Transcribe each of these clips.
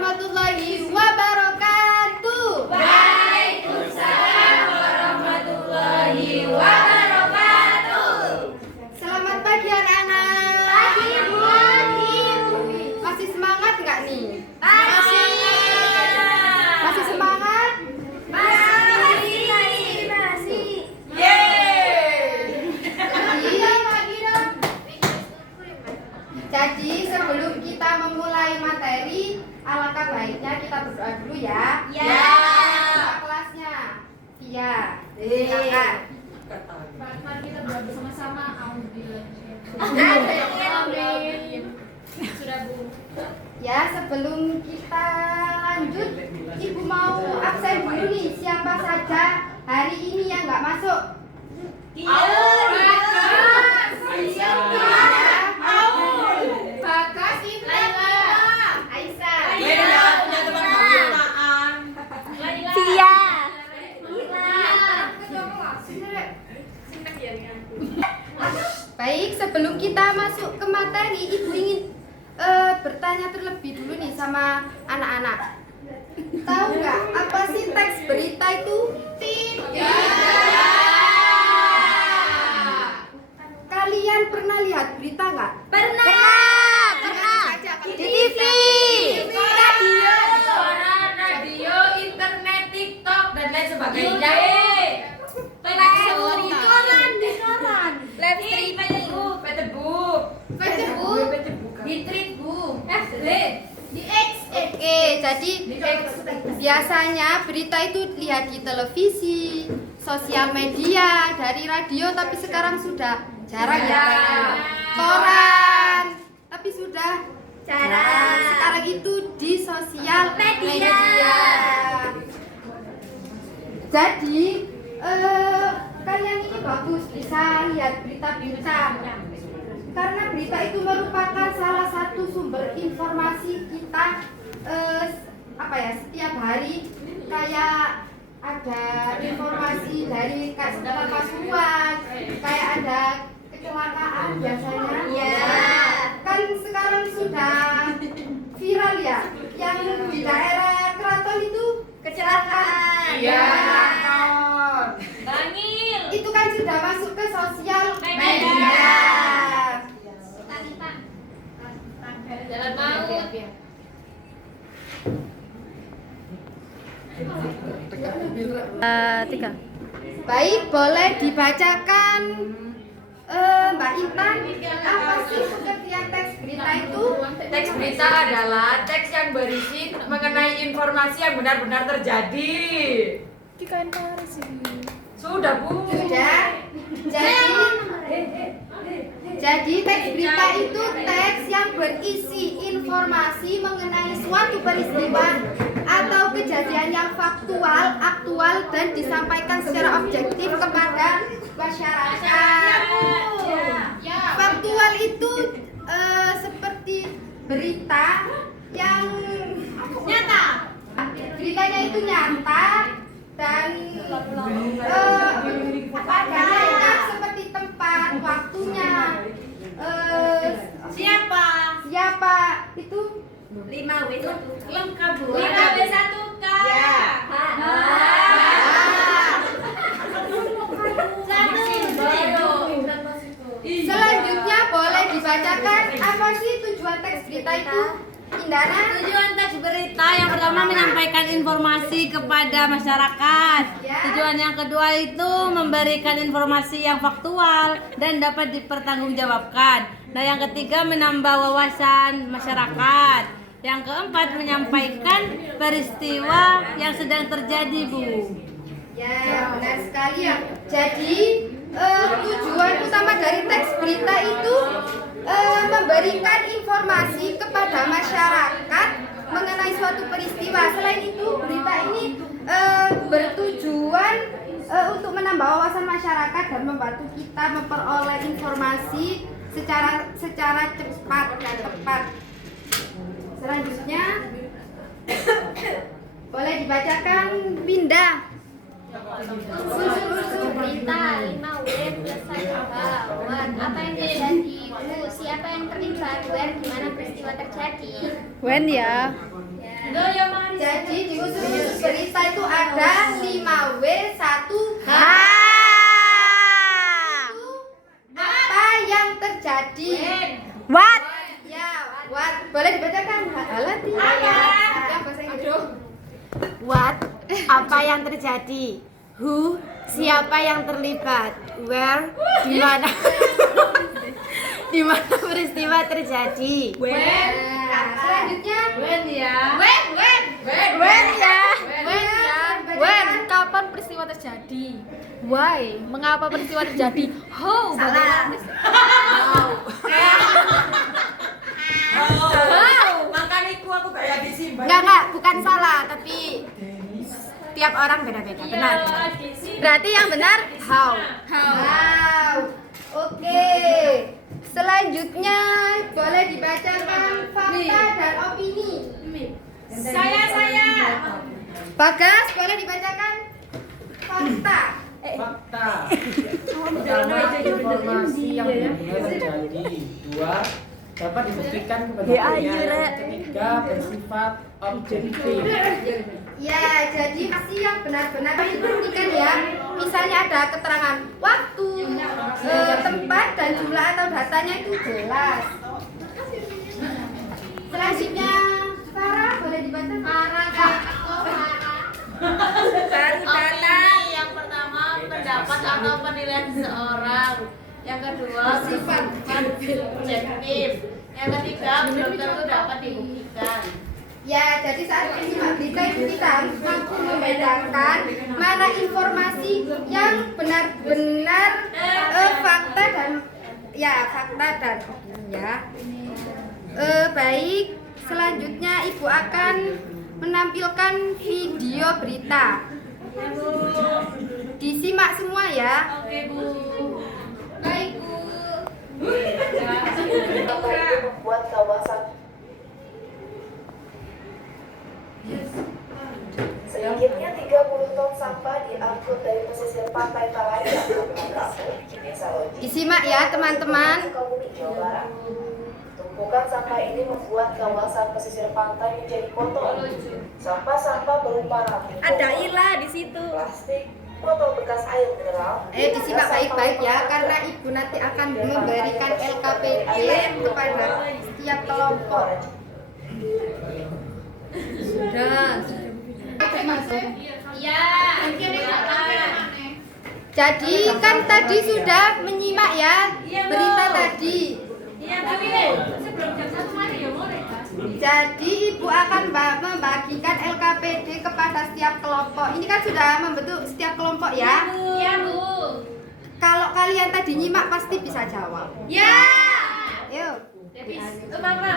warahmatullahi wabarakatuh. Waalaikumsalam warahmatullahi wabarakatuh. Selamat pagi anak-anak. Pagi, Bu. Masih semangat nggak nih? Masih. Masih semangat? Masih. Jadi sebelum kita memulai materi, alangkah baiknya kita berdoa dulu ya. Ya. Ketua kelasnya. Iya. Silakan. Mari kita berdoa bersama-sama. Alhamdulillah. Amin. Sudah, Bu. Ya, sebelum kita lanjut, Ibu mau absen dulu nih. Siapa saja hari ini yang nggak masuk? Bagas, Indra, Aisyah. Sia. Baik, sebelum kita masuk ke materi, Ibu ingin bertanya terlebih dulu nih sama anak-anak. Tahu nggak apa sih teks berita itu? Kalian pernah lihat berita nggak? Pernah. Di TV. Radio, internet, TikTok dan lain sebagainya. Di koran. Live streaming. Facebook, di tweet Bu, di X. Oke, jadi biasanya berita itu lihat di televisi, sosial media, dari radio, tapi sekarang sudah jarang ya. Koran, tapi sudah jarang. Sekarang itu di sosial media. Jadi kalian ini bagus bisa lihat berita-berita. Karena berita itu merupakan salah satu sumber informasi kita setiap hari, kayak ada informasi dari sekitar Pasuruan, kayak ada kecelakaan biasanya. Ya. Kan sekarang sudah viral ya, yang di daerah Keraton itu kecelakaan. Iya. Bangil. Itu kan sudah masuk ke sosial Media. media. Jalan maut. Tiga. Baik, boleh dibacakan Mbak Intan, apa sih pengertian teks berita itu? Teks berita adalah teks yang berisi mengenai informasi yang benar-benar terjadi. Sudah, Bu. Sudah. Jadi teks berita itu teks yang berisi informasi mengenai suatu peristiwa atau kejadian yang faktual, aktual, dan disampaikan secara objektif kepada masyarakat. Faktual itu seperti berita yang nyata. Beritanya itu nyata dan adanya seperti tempat, waktunya, siapa itu 5W1 lengkap 5W1K. ya. Selanjutnya boleh dibacakan apa sih tujuan teks berita itu, Indana? Tujuan teks berita yang pertama menyampaikan informasi kepada masyarakat. Tujuan yang kedua itu memberikan informasi yang faktual dan dapat dipertanggungjawabkan. Nah, yang ketiga menambah wawasan masyarakat. Yang keempat menyampaikan peristiwa yang sedang terjadi, Bu. Ya, benar sekali ya. Jadi tujuan utama dari teks berita itu memberikan informasi kepada masyarakat mengenai suatu peristiwa. Selain itu, berita ini bertujuan untuk menambah wawasan masyarakat dan membantu kita memperoleh informasi secara cepat dan tepat. Selanjutnya boleh dibacakan Pindah. Unsur-unsur berita 5W plus 1H. Apa yang terjadi? Siapa yang terlibat? Where, di mana peristiwa terjadi? When ya? Ya. Jadi What? ya, what? Boleh dibacakan? Halo tidak? Yang bahasa Inggris. What? Apa yang terjadi? Who? Siapa yang terlibat? Where? Di mana? Di mana peristiwa terjadi? Nah, selanjutnya When ya? when When ya? when Kapan peristiwa terjadi? Why? Mengapa peristiwa terjadi? How? salah. Makan iku aku kayak disimpan. Enggak, bukan salah, tapi tiap orang beda-beda. Benar. Berarti yang benar how. Wow. Oke. Selanjutnya boleh dibacakan fakta dan opini. Saya. Bagas boleh dibacakan fakta. Fakta. Pertama, informasi yang benar terjadi. Dua, dapat dibuktikan kebenarannya. Yang ketiga, bersifat objektif. Ya, jadi masih yang benar-benar dibuktikan ya. Misalnya ada keterangan waktu, tempat dan jumlah atau datanya itu jelas. Selanjutnya, Farah boleh dibaca? Farah. Baru datang. Yang pertama pendapat atau penilaian seseorang. Yang kedua sifat objektif. Yang ketiga belum tentu dapat dibuktikan. Ya, jadi saat menyimak berita itu kita harus mampu membedakan mana informasi yang benar-benar fakta dan opini ya. Baik, selanjutnya Ibu akan menampilkan video berita. Disimak semua ya. Oke, Bu. Baik, Bu. Membuat kawasan sedikitnya 30 ton sampah diangkut dari pesisir pantai Talaga, Kabupaten Lampung, Desa Loji, Disimak ya, teman-teman. Sukabumi, Jawa Barat. Tumpukan sampah ini membuat kawasan pesisir pantai menjadi kotor. Sampah-sampah berupa rafting Ada botol, Ila di situ. plastik, botol bekas air mineral. Disimak baik-baik ya, karena Ibu nanti akan memberikan LKPD kepada setiap kelompok. Sudah. Iya. Jadi kan tadi sudah menyimak ya berita tadi. Iya, tapi sebelum jam 1 mari ya, boleh. Jadi Ibu akan membagikan LKPD kepada setiap kelompok. Ini kan sudah membentuk setiap kelompok ya. Iya, Bu. Kalau kalian tadi nyimak pasti bisa jawab. Ya. Yuk. Mama.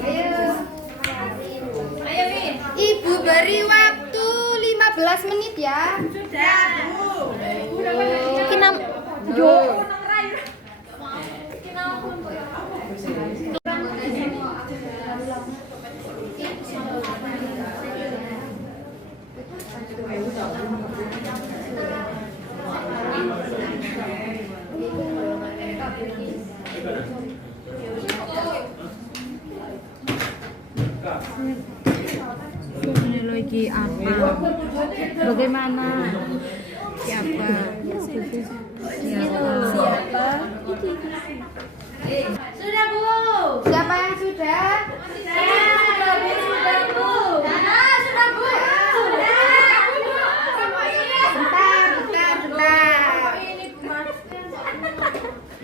Ayo, Min. Ibu beri waktu 15 menit ya. Sudah. Kinam. Lagi apa? Bagaimana? Siapa? Sudah, Bu. Siapa yang sudah? Sudah, Bu. Sudah, Bu. Bentar.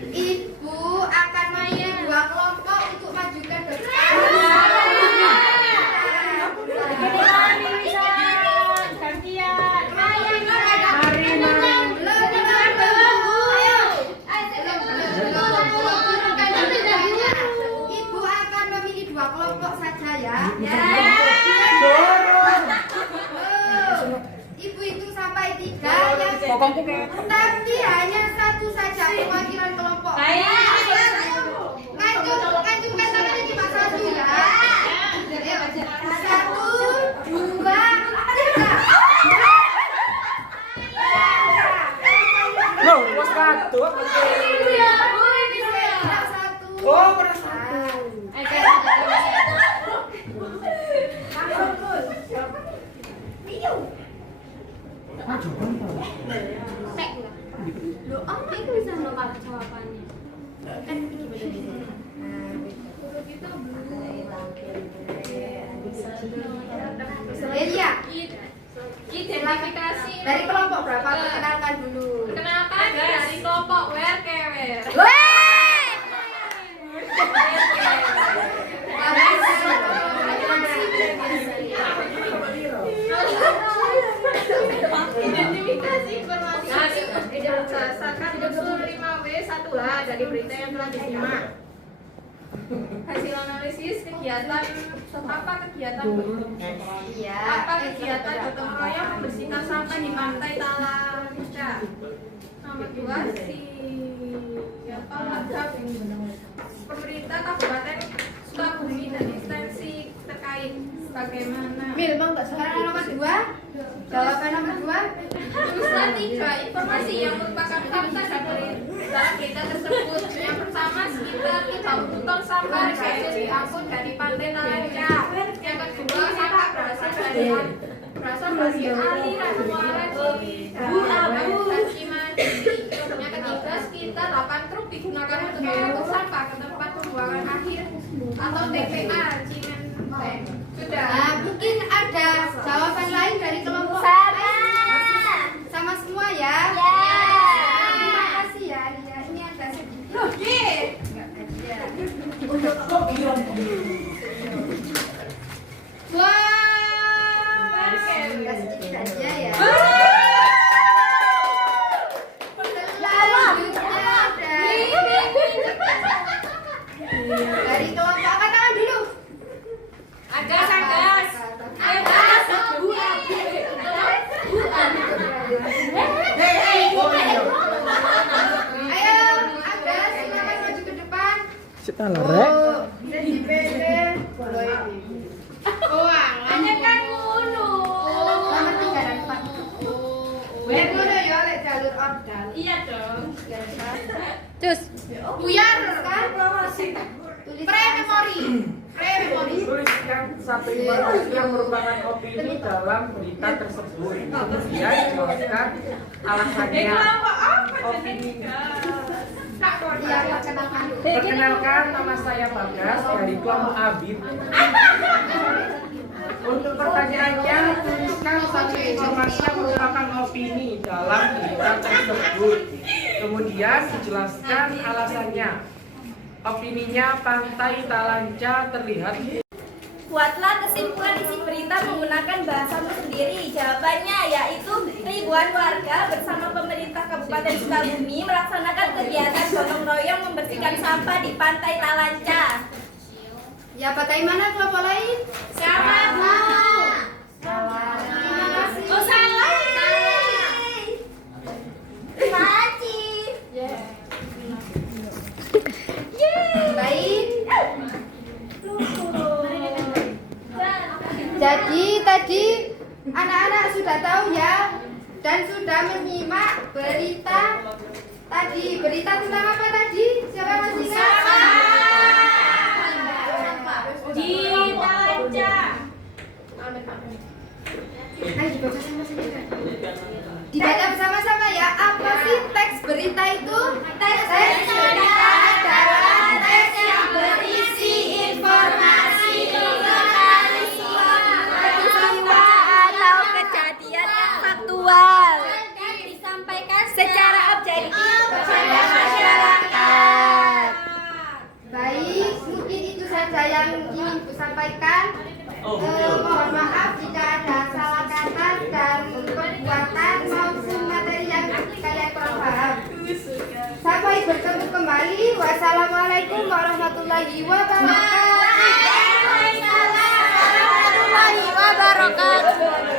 Ibu akan memilih 2 kelompok untuk maju ke depan. Ibu akan memilih 2 kelompok saja ya. Ibu hitung sampai 3 yang tapi hanya 1 saja perwakilan kelompok. Ngajukan tangannya cuma 1 ya. Ayo, 1, 2, 3. Loh, kok satu? Tidak 1. Oh, pernah satu. Loh, apa itu bisa nomor jawabannya? Kan iki bener. Ya. Identifikasi Dari kelompok berapa? Perkenalkan dulu. Kenalkan dari kelompok wer kewer. Identifikasi informasi berdasarkan unsur 5W 1H dari berita yang telah disimak. Hasil analisis kegiatan apa kegiatan gotong royong membersihkan sampah di pantai Talanca. Nomor 2 warga pemerintah Kabupaten Sukabumi dan instansi terkait bagaimana. Sekarang nomor 2. Jawaban nomor 2. Tulisan 3 informasi yang merupakan fakta dalam berita tersebut. Yang pertama, sekitar 30 ton sampah berhasil diangkut dari pantai Talanca. Yang kedua, sampah berasal dari aliran muara Cidahu dan Cimandi. Yang ketiga, sekitar 8 truk digunakan untuk mengangkut sampah ke tempat pembuangan akhir atau TPA Cimenteng. Sudah. Nah, mungkin ada jawaban lain dari kelompok sama semua ya. Terima kasih ya. Ini agak sedikit. Wah, agak sedikit aja ya. Selanjutnya dari kelompok angkat tangan dulu. Agas. Ayo, Agas, silakan maju ke depan. Cita lerek. Hanya kan ngono. Nomor 3 dan 4. Lihat dulu ya, lihat jalur ordal. Iya dong. Cus. Buyar kan? Pre-memori. Tuliskan satu informasi yang merupakan opini dalam berita tersebut. Kemudian jelaskan alasannya. Opini. Iya, perkenalkan. Perkenalkan, nama saya Bagas dari kelompok Abid. Untuk pertanyaannya, tuliskan satu informasi yang merupakan opini dalam berita tersebut. Kemudian dijelaskan alasannya. Opininya Pantai Talanca terlihat. Buatlah kesimpulan isi berita menggunakan bahasamu sendiri. Jawabannya yaitu ribuan warga bersama pemerintah Kabupaten Sukabumi melaksanakan kegiatan gotong royong membersihkan sampah di Pantai Talanca. Ya, bagaimana kelompok lain? Siapa? Terima kasih. Oh, salah. Baik. Jadi tadi anak-anak sudah tahu ya dan sudah menyimak berita tadi. Berita tentang apa tadi? Siapa yang masih ingat? Di Talanca. Ayo dibaca sama-sama. Dibaca bersama-sama ya. Apa sih teks berita itu? Teks berita adalah teks yang berisi informasi Peristiwa atau kejadian yang faktual Dan disampaikan secara objektif kepada masyarakat. Baik, mungkin itu saja yang ingin Ibu sampaikan. Mohon maaf jika ada salah kata dan perbuatan maupun materi yang kalian kurang paham. Sampai bertemu kembali. Wassalamualaikum warahmatullahi wabarakatuh. Waalaikumsalam warahmatullahi wabarakatuh.